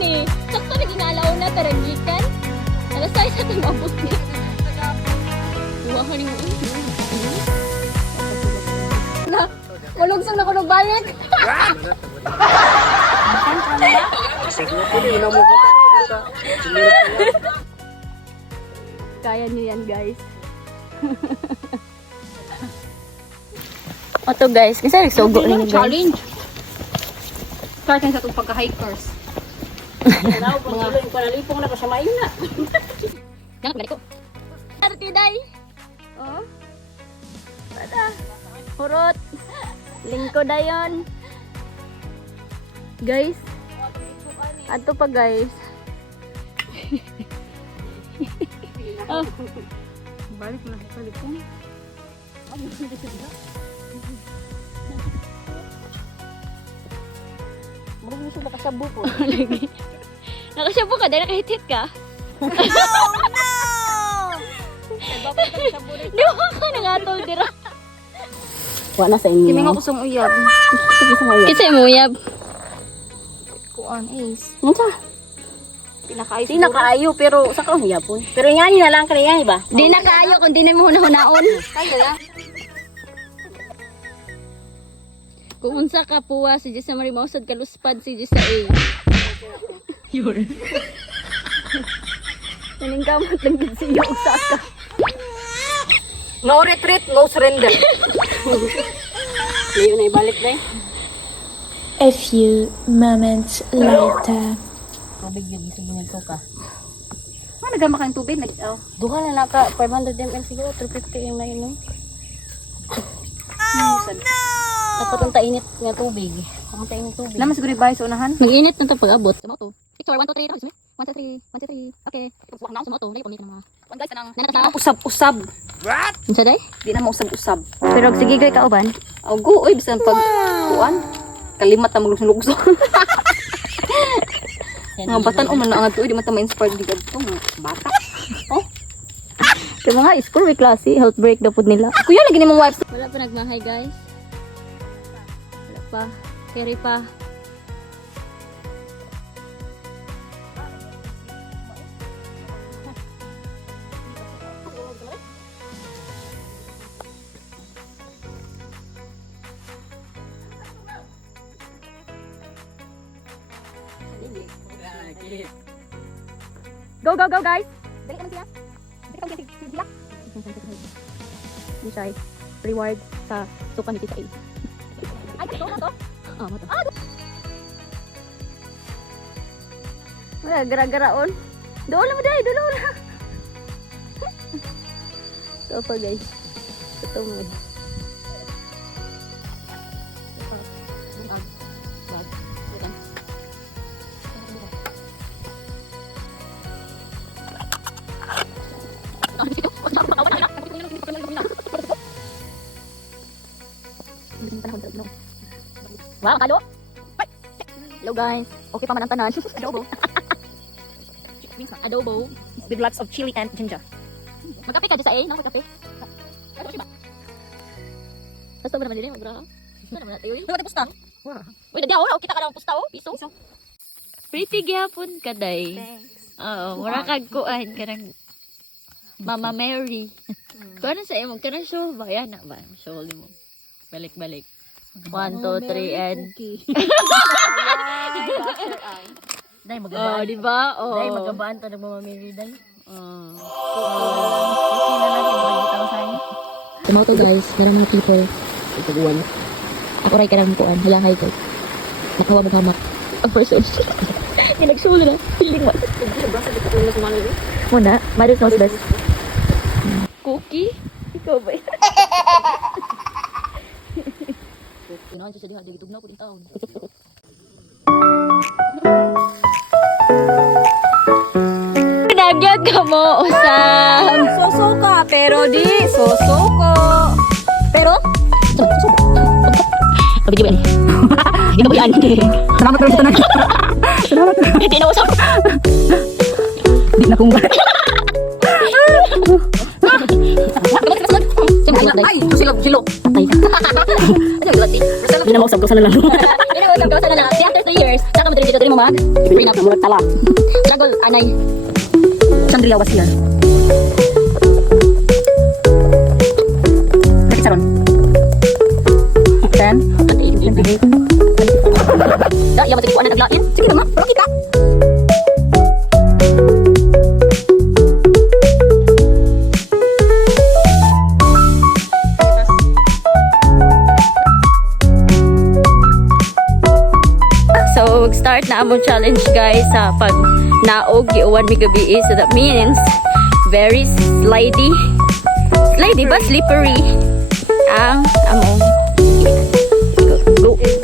ni. Sakto na ginalaw na taragikan. Alas tayo sa itong mabuti. Buwahan yung na, malugsong na ko ng balik. Kaya niyo yan, guys. Oto guys, kasi nagsugo na yung challenge. Start sa itong pagka-hikers. Mga panalipong na ko siya maayun na. Jangan balik ko. Artiday. Oh. Pada. Hurot. Lingko dayon. Guys. Ato pa guys. Oh. Balik na palipong. Murag mo siya nakasabu po. Nakasabu ka? Dahil nakahit-hit ka? Oh no! Di ba ka nangatol dira? Wala na sa inyo. Kimi nga kusong uyab. Kita mo uyab? Kuan is. Ano Pinakaayo. Di nakaayo pero sa kaon yapon. Pero yan na lang kaya ba? Di nakaayo kung di na mo hunahon. Kayo ya. Kung unsa ka puwa si Jessa Marie mausad kaluspad si Jessa A. Yun. Taning kamot lang din siya usaka. No retreat, no surrender. Ngayon na ibalik na A few moments later. Tubig yun, isa ginagawa ka. Ano nagama kang tubig? Oh. Duha na naka 500 ml siguro, 350 yung nainom. Napatunta init nga tubig. Napatunta init tubig. Laman siguro bahay sa unahan. Mag-init na to pag-abot. Sa moto. Picture 1, 2, 3. 1, 2, 3. 1, 2, 3. Okay. Huwag na ako sa moto. Lagi pamit ng mga. One guys, anang. Nanatas na. Usab-usab. Unsa day? Di na mausab-usab. Pero sige gay ka uban. Ogo, oy, bisan pag kuan. Kalimat na maglugso-lugso. Mga batan man na nga to, di man ta ma-inspired di gadto mga bata. Oh. Kaya mga school week klase, health break daw pud nila. Kuya lagi ni mong wipes. Wala pa nagmahay guys. Wala pa. Carry pa. Go, go, go guys! Dali naman siya. Dali kang sila. Ini siya reward sa suka ni Tita A. Ay, ito na to? Oo, ito. Wala, gara-garaon. Doon lang mo dahil, doon lang. Ito pa guys. Ito mo. Wow, kalo. Hello guys. Okay pa man ang tanan. Adobo. Adobo With lots of chili and ginger. Magkape ka di sa A, no? Magkape. Basta ba naman din magra? Basta naman natin. Ano ka pusta? Uy, dadi ako, kita ka lang pusta oh, piso. Pretty gyapon ka day. Oo, mura kag kuan kanang Mama Mary. Kuan sa imo kanang show ba yan na ba? Show mo. Balik-balik. 1, 2, 3 and Dai oh, magabaan. di ba? Oh. Dai magabaan to ng Mama Mary dai. Okay na natin mga sa'yo. Tumaw to guys, narang mga people. Ituguan. Ako rin ka ng kuan, halangay ko. Nakawa mo hamak. Ang person. Nagsulo na. Piling mo. Muna, Maris knows best. Cookie? Ikaw ba? Kinahan siya diha, dagitog na po din taon. Nagyat ka mo, usam. Soso ka, pero di soso ko. Pero? Pabidyo ba yan? Ito ba yan? Salamat pero sa tanan. Salamat. Hindi na usap. Di na kung Ay, silo. Patay. Ano yung gulati? Di na mausap ko sana lang. Hindi na usap ka sa lalaki. After 3 years, saka mo dito mo mag? Prenup na murag tala. Jagol, anay. Chandria was here. Bakit saron? 10, 28. Da, iya matagpuan na naglain. Sige na nga, pero kita. So, start na among challenge guys sa pag naog giuwan mi gabi. So that means very slidey. Slidey ba? Slippery ang among go.